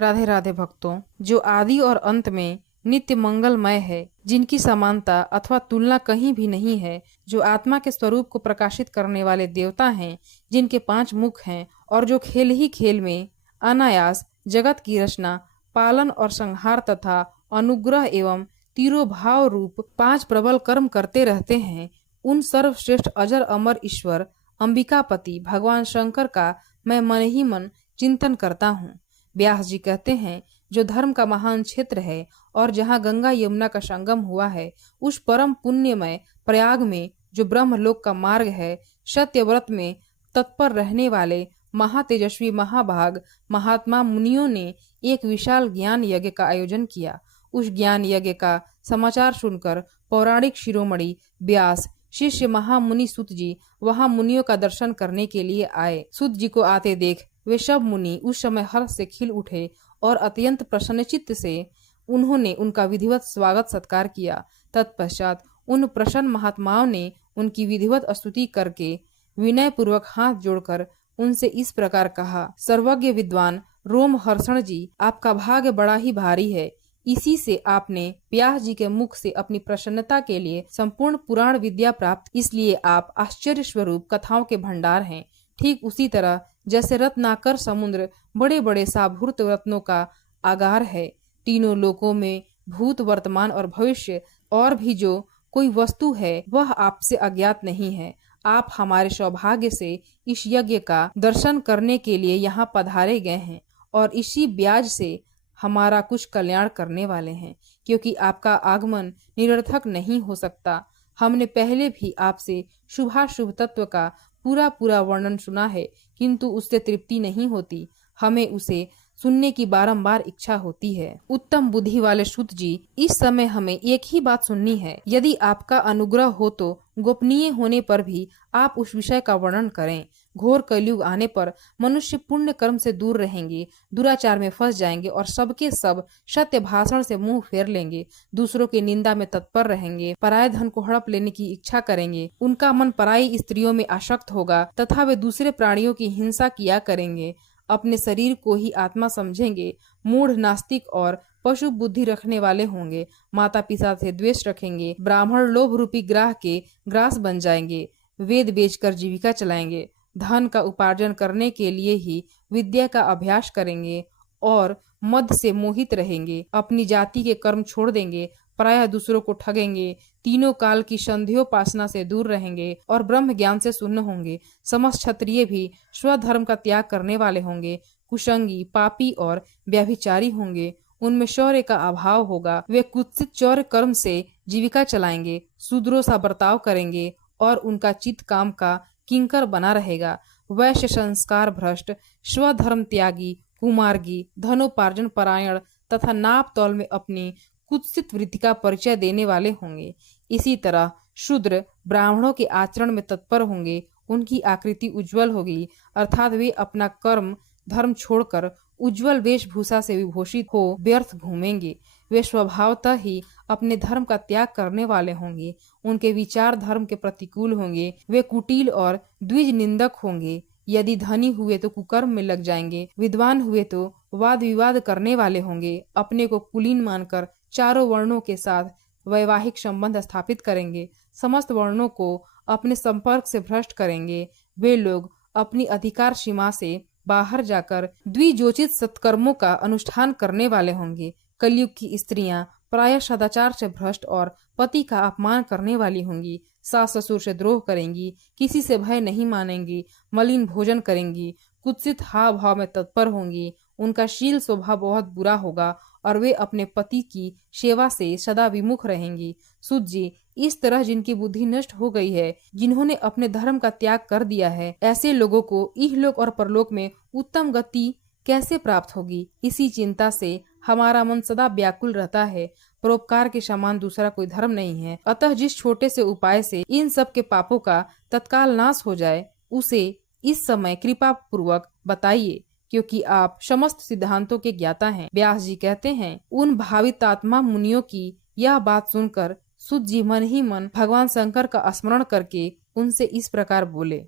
राधे राधे भक्तों, जो आदि और अंत में नित्य मंगलमय है, जिनकी समानता अथवा तुलना कहीं भी नहीं है, जो आत्मा के स्वरूप को प्रकाशित करने वाले देवता हैं, जिनके 5 मुख हैं और जो खेल ही खेल में अनायास जगत की रचना, पालन और संहार तथा अनुग्रह एवं तिरोभाव रूप 5 प्रबल कर्म करते रहते हैं, उन सर्वश्रेष्ठ अजर अमर ईश्वर अंबिकापति भगवान शंकर का मैं मन ही मन चिंतन करता हूँ। व्यास जी कहते हैं, जो धर्म का महान क्षेत्र है और जहाँ गंगा यमुना का संगम हुआ है, उस परम पुण्यमय प्रयाग में जो ब्रह्मलोक का मार्ग है, सत्यव्रत में तत्पर रहने वाले महातेजस्वी महाभाग महात्मा मुनियों ने एक विशाल ज्ञान यज्ञ का आयोजन किया। उस ज्ञान यज्ञ का समाचार सुनकर पौराणिक शिरोमणि व्यास शिष्य महामुनि सुत जी वहां मुनियों का दर्शन करने के लिए आए। सुत जी को आते देख वे सब मुनि उस समय हर्ष से खिल उठे और अत्यंत प्रसन्नचित्त से उन्होंने उनका विधिवत स्वागत सत्कार किया। तत्पश्चात उन प्रसन्न महात्माओं ने उनकी विधिवत स्तुति करके विनय पूर्वक हाथ जोड़कर उनसे इस प्रकार कहा, सर्वज्ञ विद्वान रोमहर्षण जी, आपका भाग्य बड़ा ही भारी है। इसी से आपने व्यास जी के मुख से अपनी प्रसन्नता के लिए संपूर्ण पुराण विद्या प्राप्त, इसलिए आप आश्चर्य स्वरूप कथाओं के भंडार हैं। ठीक उसी तरह जैसे रत्नाकर समुद्र बड़े बड़े साभूत रत्नों का आगार है, तीनों लोकों में भूत वर्तमान और भविष्य और भी जो कोई वस्तु है वह आपसे अज्ञात नहीं है। आप हमारे सौभाग्य से इस यज्ञ का दर्शन करने के लिए यहाँ पधारे गए हैं और इसी ब्याज से हमारा कुछ कल्याण करने वाले हैं, क्योंकि आपका आगमन निरर्थक नहीं हो सकता। हमने पहले भी आपसे शुभाशुभ तत्व का पूरा वर्णन सुना है, किंतु उससे तृप्ति नहीं होती, हमें उसे सुनने की बारंबार इच्छा होती है। उत्तम बुद्धि वाले सुत जी, इस समय हमें एक ही बात सुननी है। यदि आपका अनुग्रह हो तो गोपनीय होने पर भी आप उस विषय का वर्णन करें। घोर कलयुग आने पर मनुष्य पुण्य कर्म से दूर रहेंगे, दुराचार में फंस जाएंगे और सबके सब सत्य भाषण से मुंह फेर लेंगे, दूसरों की निंदा में तत्पर रहेंगे, पराये धन को हड़प लेने की इच्छा करेंगे, उनका मन पराई स्त्रियों में आसक्त होगा तथा वे दूसरे प्राणियों की हिंसा किया करेंगे, अपने शरीर को ही आत्मा समझेंगे, मूढ़ नास्तिक और पशु बुद्धि रखने वाले होंगे, माता पिता से द्वेष रखेंगे, ब्राह्मण लोभ रूपी ग्राह के ग्रास बन जाएंगे, वेद बेचकर जीविका चलाएंगे, धन का उपार्जन करने के लिए ही विद्या का अभ्यास करेंगे और मद से मोहित रहेंगे, अपनी जाति के कर्म छोड़ देंगे, प्रायः दूसरों को ठगेंगे, तीनों काल की संध्योपासना से दूर रहेंगे और ब्रह्म ज्ञान से शून्य होंगे। समस्त क्षत्रिय भी स्वधर्म का त्याग करने वाले होंगे, कुसंगी, पापी और व्यभिचारी होंगे, उनमें शौर्य का अभाव होगा, वे कुत्सित चौर्य कर्म से जीविका चलाएंगे, शूद्रों सा बर्ताव करेंगे और उनका चित्त काम का किंकर बना रहेगा। वैश्य संस्कार भ्रष्ट, स्वधर्म त्यागी, कुमार्गी, धनोपार्जन परायण तथा नाप तौल में अपनी कुत्सित वृत्ति का परिचय देने वाले होंगे। इसी तरह शूद्र ब्राह्मणों के आचरण में तत्पर होंगे, उनकी आकृति उज्जवल होगी, अर्थात वे अपना कर्म धर्म छोड़कर उज्जवल वेशभूषा से विभूषित हो व्यर्थ घूमेंगे। वे स्वभावतः ही अपने धर्म का त्याग करने वाले होंगे, उनके विचार धर्म के प्रतिकूल होंगे, वे कुटिल और द्विज निंदक होंगे। यदि धनी हुए तो कुकर्म में लग जाएंगे, विद्वान हुए तो वाद विवाद करने वाले होंगे, अपने को कुलीन मानकर चारों वर्णों के साथ वैवाहिक संबंध स्थापित करेंगे, समस्त वर्णों को अपने संपर्क से भ्रष्ट करेंगे। वे लोग अपनी अधिकार सीमा से बाहर जाकर द्विजोचित सत्कर्मों का अनुष्ठान करने वाले होंगे। कलयुग की स्त्रियां प्रायः सदाचार से भ्रष्ट और पति का अपमान करने वाली होंगी, सास ससुर से द्रोह करेंगी, किसी से भय नहीं मानेंगी, मलिन भोजन करेंगी, कुत्सित हाव भाव में तत्पर होंगी, उनका शील स्वभाव बहुत बुरा होगा और वे अपने पति की सेवा से सदा विमुख रहेंगी। सुत जी, इस तरह जिनकी बुद्धि नष्ट हो गई है, जिन्होंने अपने धर्म का त्याग कर दिया है, ऐसे लोगों को इहलोक और परलोक में उत्तम गति कैसे प्राप्त होगी, इसी चिंता से हमारा मन सदा व्याकुल रहता है। परोपकार के समान दूसरा कोई धर्म नहीं है, अतः जिस छोटे से उपाय से इन सब के पापों का तत्काल नाश हो जाए, उसे इस समय कृपा पूर्वक बताइए, क्योंकि आप समस्त सिद्धांतों के ज्ञाता हैं। व्यास जी कहते हैं, उन भावितात्मा मुनियों की यह बात सुनकर सुत जी मन ही मन भगवान शंकर का स्मरण करके उनसे इस प्रकार बोले।